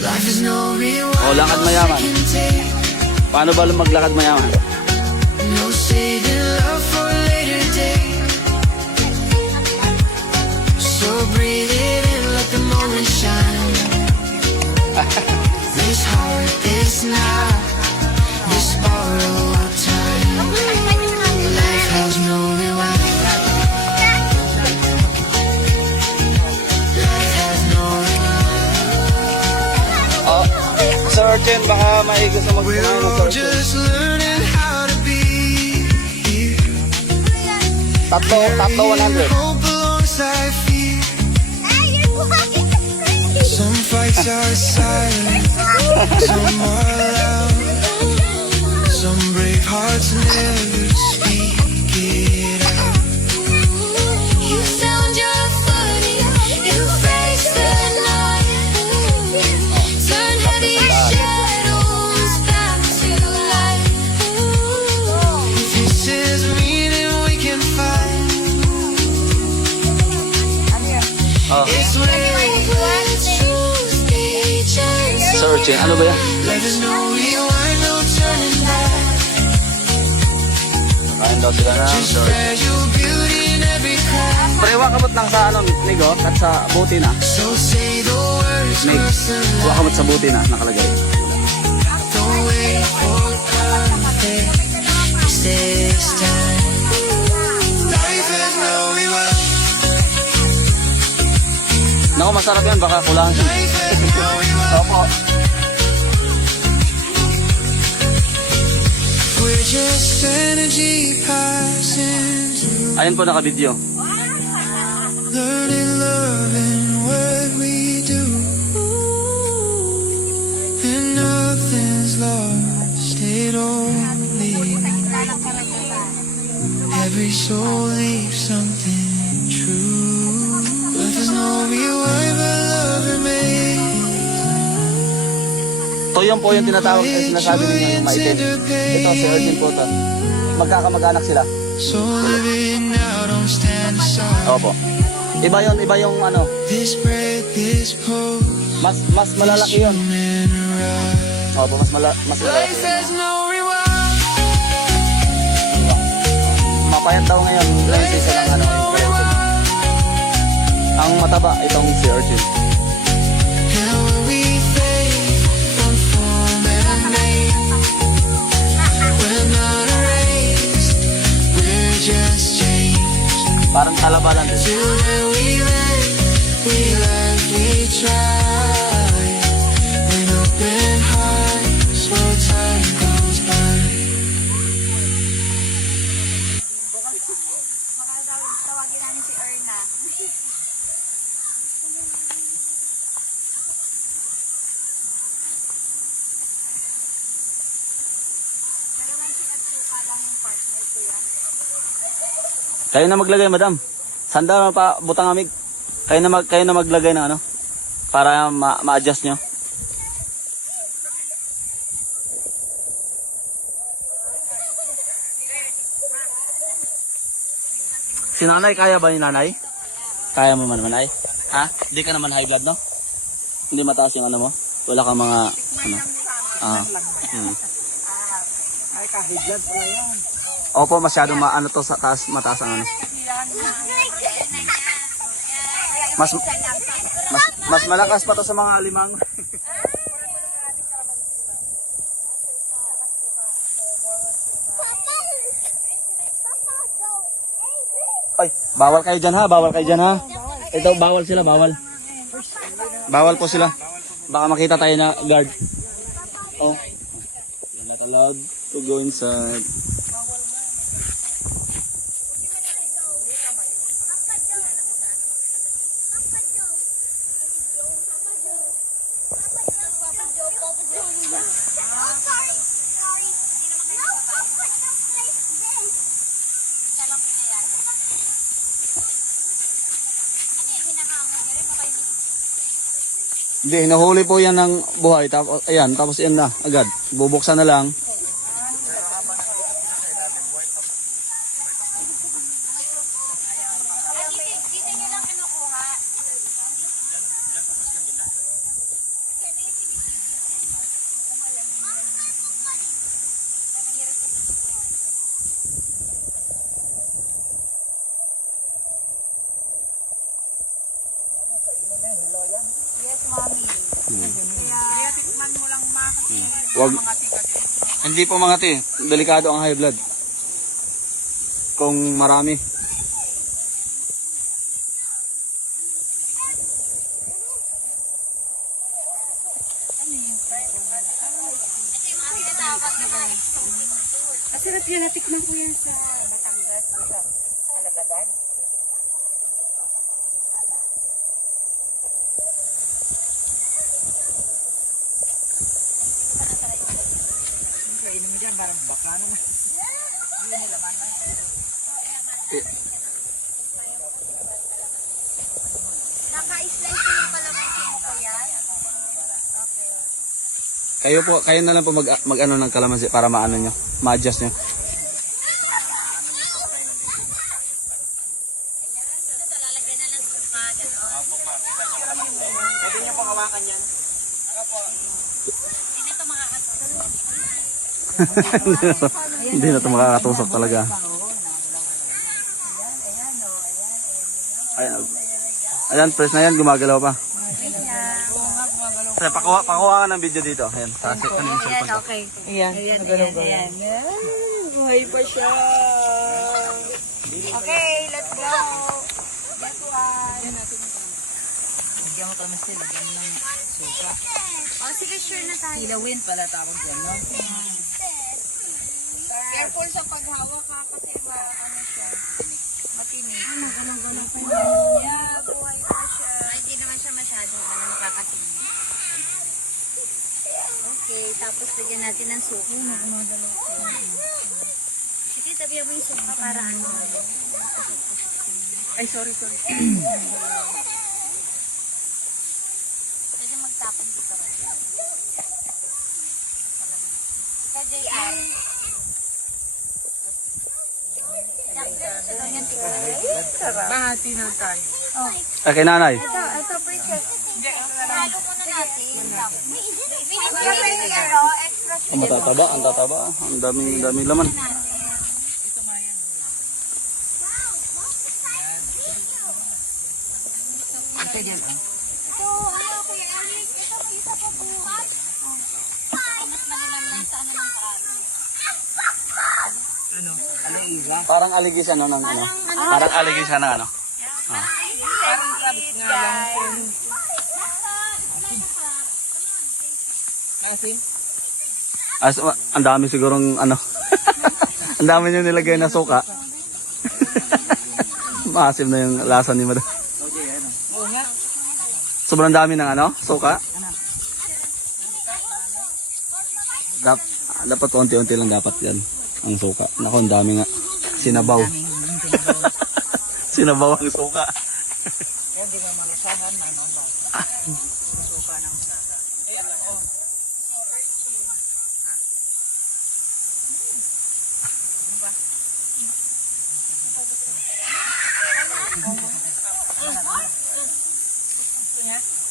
O, lakad mayaman. Paano ba maglakad mayaman? This heart is not this borrowed time. Life has no rewind. Life has no rewind. Oh, Sir Archen, baka maigo sa We're magpinahin ng Sir all Archen. just learning how to be here. Tatlo 100. Hope alongside fear. Some fights are silent, some are loud. Some brave hearts never speak it out. You found your footing, you faced the night. Turn heavy shadows back to light. If this is meaning we can find. Oh. It's when Sir Archen, ano ba yan? there's no rewind, no turning back. Kain daw sila na Sir Just Archen. spread your beauty in every crack. Parewa kamot lang sa ano, Nigo, at sa buti na. So say the words Mig, first and huwag kamot sa buti na, nakalagay. don't wait for perfect. This time. Life has no rewind. Naku, masarap yan, baka kulangan siya. Life has no rewind. Opo. We're just energy passing through. Ayun po naka-video. Learning, loving what we do. And nothing's lost, it only. Every soul leaves something true. But there's no rewind, but love remains. Toyong po yung tinatawag, sinasabi ninyo yung maitim. Ito, si Archen po to. Magkakamag-anak sila. So live it now, don't stand aside. Opo. Iba yung ano, This breath, this pose, mas malalaki yun. human right. Opo, mas malalaki Life yun. has no rewind. Mapayat daw ngayon, yung season ng ano, influencer. Ang mataba, itong si Archen. And when we fade from form and name, we're not erased, we're just changed. Parang talabalan din. Till then we learn, we try. With open hearts, while time goes by. Tawagin namin si Erna. Talagang si Adsuka lang yung partner ko yan. Kayo na maglagay, madam. Sanda pa butang amig. Kayo na maglagay ng ano para ma-adjust nyo. Si nanay, kaya ba ni nanay? Kaya mo man ay? Ha? Hindi ka naman high blood, no? Hindi mataas yung ano mo? Wala kang mga ano? Ay, kahit blood pala yan. Opo, masyadong maano to sa taas, mataas ang ano. Mas malakas pa to sa mga limang. Ay, bawal kayo dyan ha, bawal kayo dyan ha. Ito, bawal sila, bawal. Bawal po sila. Baka makita tayo na guard. Oh. You're not allowed to go inside. Hindi, hinahuli po yan ng buhay. Tapos, ayan, tapos yan na, agad. Bubuksan na lang. Dito nyo lang kinukuha. Kaya tikman mo lang ma kasi Wag, mga tika din. hindi po mga te, delikado ang high blood. Kung marami. Masarap yan, natikman ko yan sa Batangas. Sa Latagan. Kainin mo dyan, parang baka naman. Naka-slice ko yung kalamansi mo ko yan. Kayo na lang po mag ano ng kalamansi para maano nyo, ma-adjust nyo. Lalagyan na lang suka. Pwede niyo pong hawakan yan. Hindi na ito makakasunod. Hindi na ito makakatusok talaga. Ayan, ayan, press na yan, gumagalaw pa. Kasi pakuha ka ng video dito. Ayan, tasit ka na yung cellphone ko. Okay. Ayan, nagalaw-galaw. Buhay pa siya. Okay, let's go. Next one. Lagyan mo kami sila, lagyan mo ng suka. Oh, sige, sure na tayo. Kilawin pala tawag dyan, no? Careful sa paghawak ha, kasi ano siya. Matinig. Yeah, buhay pa siya. Hindi naman siya masyadong nakakatinig. Okay, tapos bigyan natin ng suka. Sige, tabihan mo yung suka para ano. Ay, sorry. Pwede magtapon dito. Ikaw, JR. Bahati na tayo. Ay, kay nanay. Ito, princess. Halo muna natin. Extra sugar, oh. Extra sugar. Ang matataba, ang tataba. Ang daming laman. Ito dyan, ah. Ito, ano, Kuya Eric. Ito, may isa pa bukas. Mas manilam lang sa ano ng karami. Ano? Ano iba? Parang aligis ano ng ano. Parang aligis siya ng ano. Parang labs nga lang po. Kasi? Ang dami sigurong ano. Ang dami niyo nilagay na suka. Maasim na yung lasa ni madam. Oo nga. Sobrang dami ng ano, suka. Dapat unti-unti lang dapat yan. Ang suka. Naku, ang dami nga. Sinabaw. Sinabaw ang suka. Kaya hindi mo malusahan na noon ba? Suka ng sasa. Ayan, oo.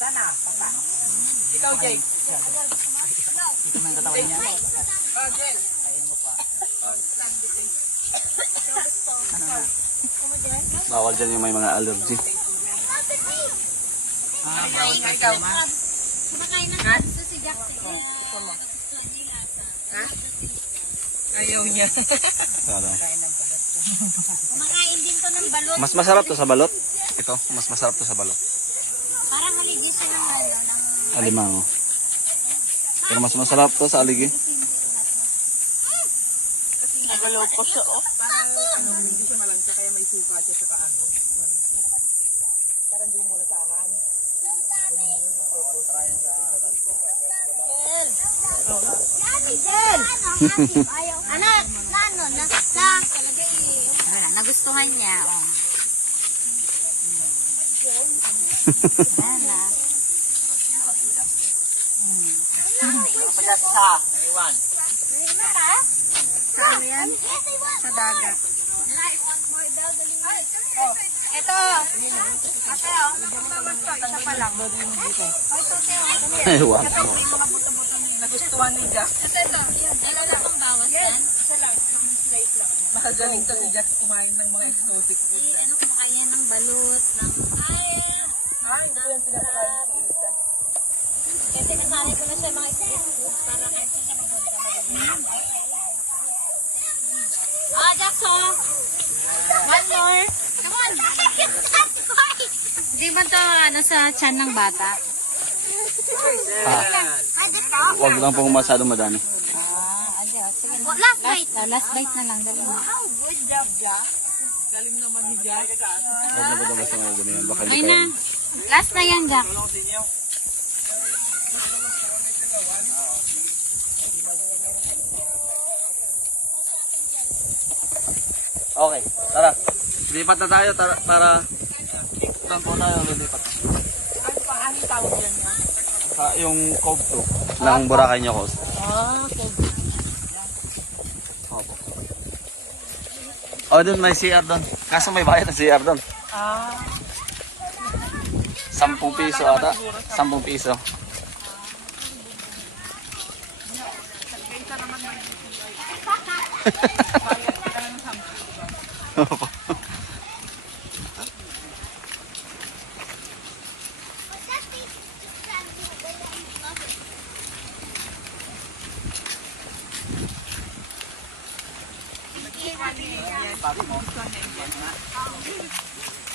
Sana, papa. Ikaw, Jake. Ito mo yung katawan niya. Oh, Jake. Kain mo pa. Bawal dyan yung may mga allergy. Ikaw. Kumakain ng gusto si Jack. Ayaw niya. Kumakain din to ng balot. Mas masarap to sa balot. Ito, mas masarap to sa balot. Parang haligis siya ng ano, ng... Alimango. Pero mas masarap to sa aligi. Nagalaw po siya, oh. Ano, hindi siya malangsa kaya may suka siya sa ano. Parang hindi mo lasahan. Anak, na ano, nagustuhan niya, oh. Ayan, Pagkasa, iwan. Sa ano yan? Sa dagat. Oh, ito. Ate, oh. Bawas ko. Isa pa lang. Oh, ito, Teo. Ay, wow. Nagustuhan ni Jack. Ito. Dalawa lang ang bawas yan. Isa lang. Slice lang. Makagaling to si Jack kumain ng mga exotic food. Ano, kumakain ng balut, ng... Ah, hindi yan sila kumain sa isa. Kasi nasanay ko na siya mga street food para kahit saan ka magpunta. Ah, Jackson! One more. Come on! Hindi ba ito sa tiyan ng bata? Huwag lang pong masyadong madami. Last bite. Last bite na lang. Dali mo. Good job, Jack. Galing naman ni Jack. Huwag na ba sa mga ganyan? Baka Ay hindi na. kayo. Last na yan, Jack. Okay, tara. Lipat na tayo para doon po tayo lilipat. Anong tawag yan mo? Sa yung cove to ng Boracay niyo Coast. Okay. Opo. Oh, doon may CR doon. Kaso may bayad ng CR doon. 10 piso ata. 10 piso. Opo.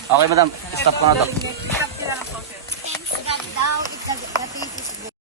Okay, madam. Stop ko na to. Thanks God daw. It's the taste is good.